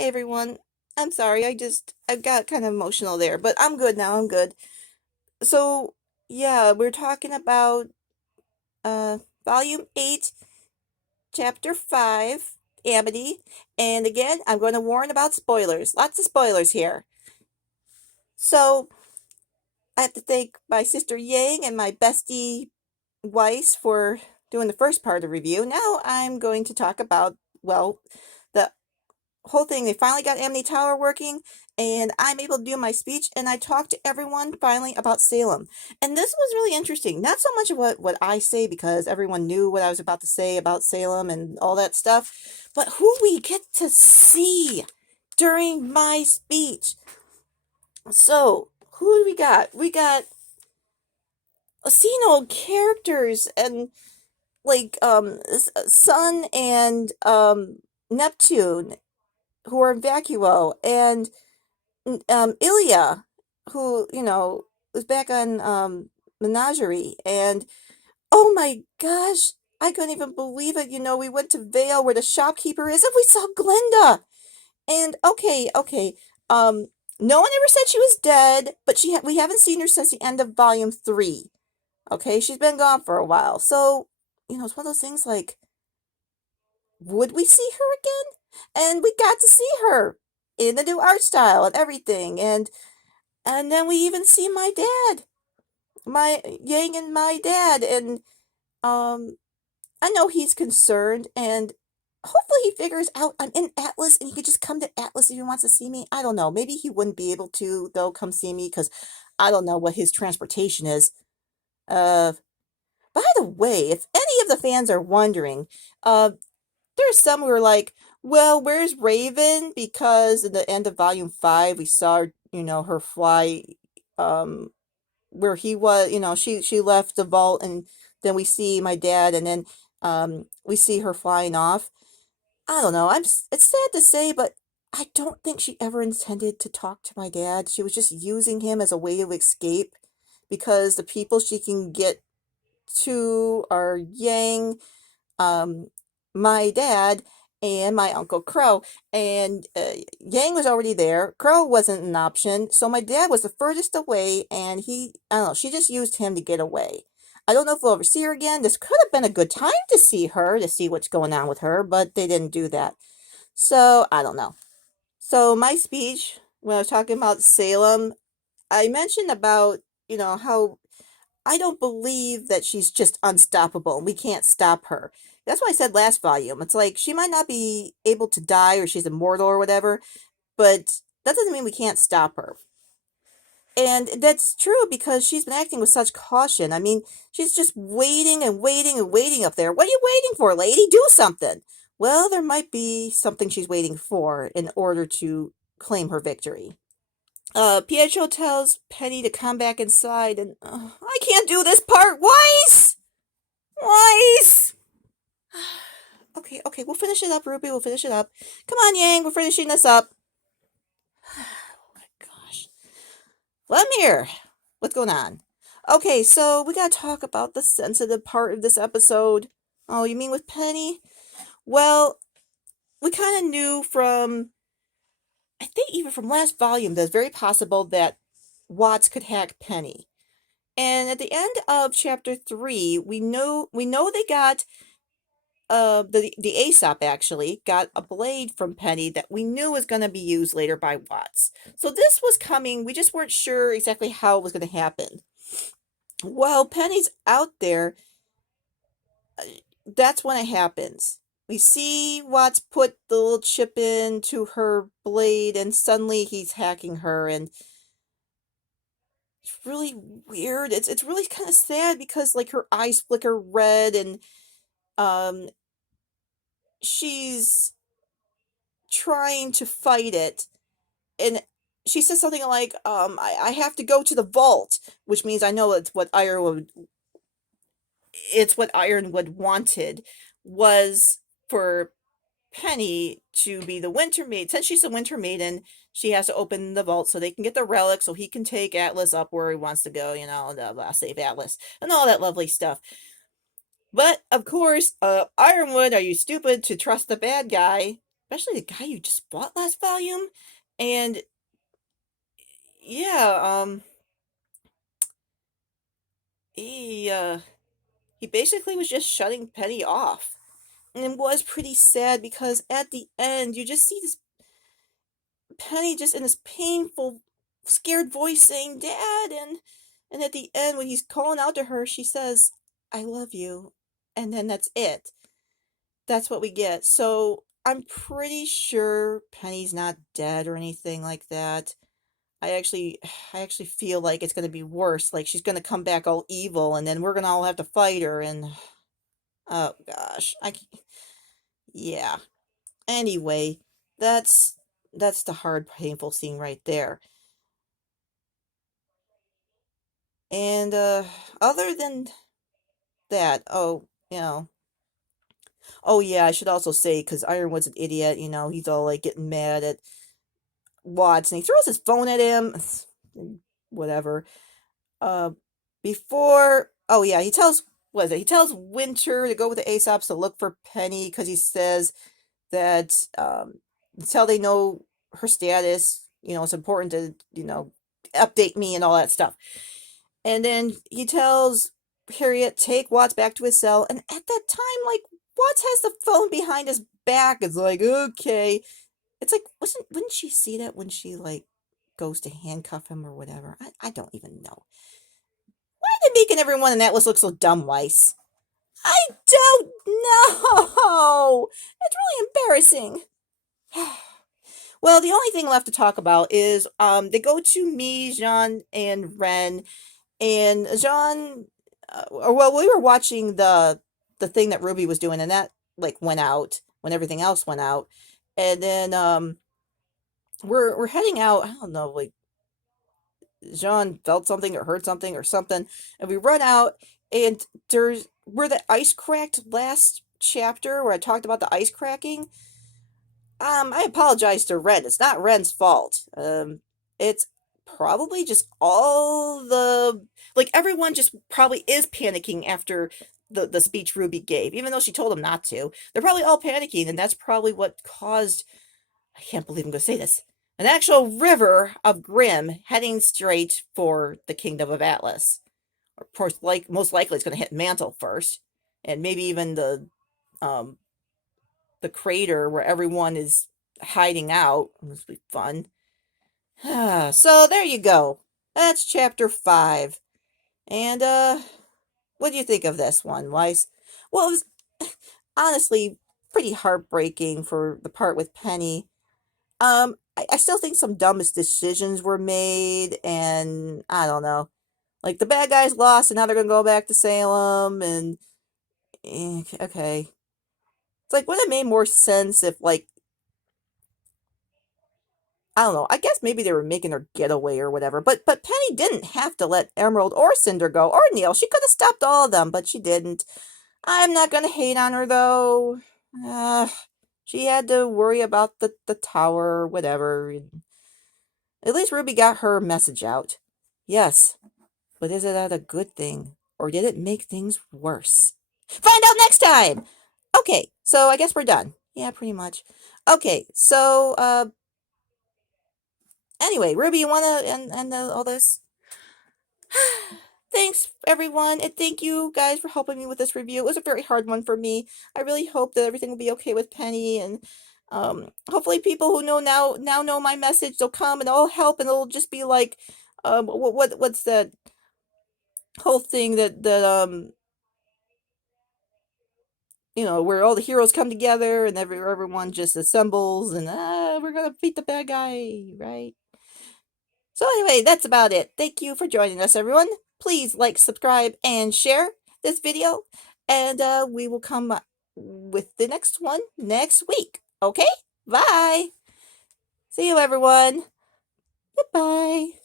Hey everyone. I'm sorry, I got kind of emotional there, but I'm good now. I'm good. So, yeah, we're talking about uh volume 8, chapter 5, Amity. And again, I'm going to warn about spoilers. Lots of spoilers here. So, I have to thank my sister Yang and my bestie Weiss for doing the first part of the review. Now I'm going to talk about, well, the whole thing. They finally got Amity Tower working, and I'm able to do my speech, and I talked to everyone finally about Salem. And this was really interesting. Not so much of what I say, because everyone knew what I was about to say about Salem and all that stuff, but who we get to see during my speech. So, who do we got? We got Latino characters and like Sun and Neptune, who are in Vacuo, and Ilya, who, was back on Menagerie, and oh my gosh, I couldn't even believe it. We went to Vale where the shopkeeper is, and we saw Glinda. And okay, um, no one ever said she was dead, but we haven't seen her since the end of volume 3. Okay, she's been gone for a while, so it's one of those things like, would we see her again? And we got to see her in the new art style and everything, and then we even see my dad, my Yang and my dad, and um, I know he's concerned, and hopefully he figures out I'm in Atlas, and he could just come to Atlas if he wants to see me. I don't know. Maybe he wouldn't be able to though come see me because I don't know what his transportation is. Uh, by the way, if any of the fans are wondering, there's some who are like, well, where's Raven? Because in the end of volume 5, we saw, her fly, um, where he was, she left the vault, and then we see my dad, and then we see her flying off. I don't know. It's sad to say, but I don't think she ever intended to talk to my dad. She was just using him as a way to escape, because the people she can get to are Yang, um, my dad, and my Uncle Crow. And Yang was already there. Crow wasn't an option. So my dad was the furthest away, and I don't know, she just used him to get away. I don't know if we'll ever see her again. This could have been a good time to see her, to see what's going on with her, but they didn't do that. So I don't know. So my speech, when I was talking about Salem, I mentioned about, how I don't believe that she's just unstoppable. We can't stop her. That's what I said last volume. It's like she might not be able to die, or she's immortal or whatever, but that doesn't mean we can't stop her. And that's true because she's been acting with such caution. I mean, she's just waiting and waiting and waiting up there. What are you waiting for, lady? Do something. Well, there might be something she's waiting for in order to claim her victory. Pietro tells Penny to come back inside, and I can't do this part. Weiss! Weiss! Okay, we'll finish it up, Ruby. We'll finish it up. Come on, Yang, we're finishing this up. Oh my gosh. Lemire, what's going on? Okay, so we gotta talk about the sensitive part of this episode. Oh, you mean with Penny? Well, we kind of knew from, I think even from last volume, that it's very possible that Watts could hack Penny. And at the end of chapter 3, we know they got the Aesop actually got a blade from Penny that we knew was going to be used later by Watts. So this was coming. We just weren't sure exactly how it was going to happen. While Penny's out there, that's when it happens. We see Watts put the little chip into her blade, and suddenly he's hacking her, and it's really weird. It's really kind of sad because like her eyes flicker red, and um she's trying to fight it, and she says something like, I have to go to the vault, which means I know it's what Ironwood wanted, was for Penny to be the Winter Maiden. Since she's the Winter Maiden, she has to open the vault so they can get the relic, so he can take Atlas up where he wants to go, save Atlas, and all that lovely stuff. But, of course, Ironwood, are you stupid to trust the bad guy? especially the guy you just bought last volume. And yeah, he he basically was just shutting Penny off. And it was pretty sad because at the end you just see this Penny just in this painful, scared voice saying "Dad," and at the end when he's calling out to her, she says, "I love you," and then that's it. That's what we get. So I'm pretty sure Penny's not dead or anything like that. I actually, I actually feel like it's gonna be worse. Like she's gonna come back all evil, and then we're gonna all have to fight her. And oh gosh, yeah. Anyway, that's that's the hard, painful scene right there. And other than that, oh yeah, I should also say because Ironwood's an idiot. He's all like getting mad at Watts, and he throws his phone at him. Whatever. Uh, before, oh yeah, he tells what is it? He tells Winter to go with the Aesops to look for Penny because he says that until they know her status, it's important to update me and all that stuff. And then he tells Harriet, take Watts back to his cell. And at that time, like, Watts has the phone behind his back. It's like, okay. It's like, wouldn't she see that when she, like, goes to handcuff him or whatever? I don't even know. Why are they making everyone in that list look so dumb, Weiss? I don't know. It's really embarrassing. Well, the only thing left to talk about is they go to me, Jean, and Ren, and Jean. Well, we were watching the thing that Ruby was doing, and that like went out when everything else went out, and then we're heading out. I don't know, like Jean felt something or heard something or something, and we run out, and there's where the ice cracked last chapter where I talked about the ice cracking. I apologize to Ren. It's not Ren's fault. It's probably just all the like everyone just probably is panicking after the speech Ruby gave, even though she told them not to. They're probably all panicking, and that's probably what caused I can't believe I'm gonna say this. An actual river of Grim heading straight for the Kingdom of Atlas. Of course, like most likely it's gonna hit Mantle first, and maybe even um the crater where everyone is hiding out. This will be fun. So there you go. That's chapter 5. And what do you think of this one, Weiss? Well, it was honestly pretty heartbreaking for the part with Penny. I still think some dumbest decisions were made, and I don't know. Like the bad guys lost, and now they're gonna go back to Salem, and okay. It's like would it made more sense if like I don't know. I guess maybe they were making her getaway or whatever. But Penny didn't have to let Emerald or Cinder go or Neil. She could have stopped all of them, but she didn't. I'm not gonna hate on her though. Uh, she had to worry about the tower or whatever. At least Ruby got her message out. Yes, but is it a good thing? Or did it make things worse? Find out next time! Okay, so I guess we're done. Yeah, pretty much. Okay, so anyway, Ruby, you wanna end all this? Thanks, everyone, and thank you guys for helping me with this review. It was a very hard one for me. I really hope that everything will be okay with Penny, and hopefully people who know now know my message. They'll come and they'll help, and it'll just be like, what's that whole thing that where all the heroes come together and everyone just assembles and we're gonna beat the bad guy, right? So anyway, that's about it. Thank you for joining us, everyone. Please like, subscribe, and share this video. And we will come with the next one next week. Okay? Bye. See you, everyone. Goodbye.